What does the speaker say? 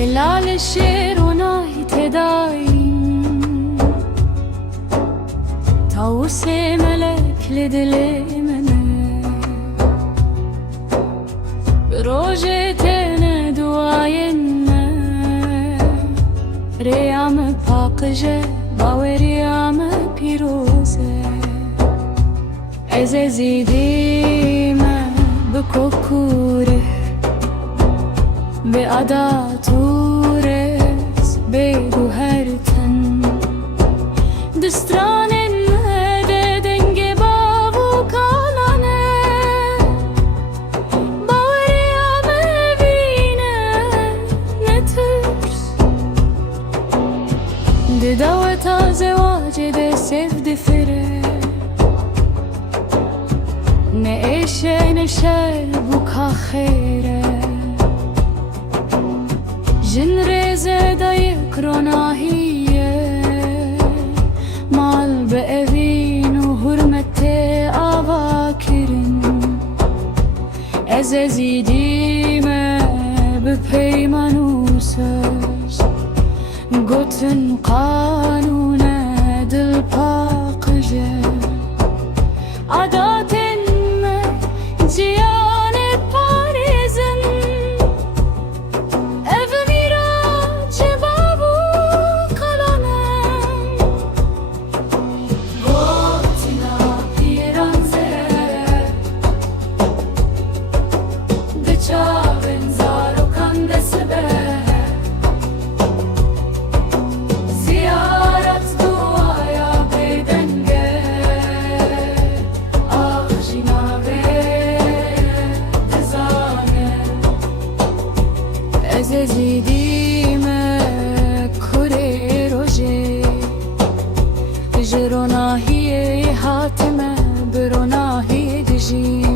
للعل الشير وناهي تداين توسي ملك لدلي منه بروجي تينا دواينا ريام باقجة باوي ريام بيروزة عزيزي ديما بكوكوره بأدا تورس بيدو هرتن دستران مهدد انجي بابو كالانه باوري عمل بينا نترس دي دوتا زواجي دي سيف دي فره نعيشه نشال بوكا خيره جن ريزة دا يكرونا هي مال بأذين وهرمتي أباكرن أزازي ديما ببيمانوسس قوتن قانونا دل باقجة عاداتن جياني باريزن عزيزي ديما كوري روجي جرونا هي هاتمة برونا هي دجي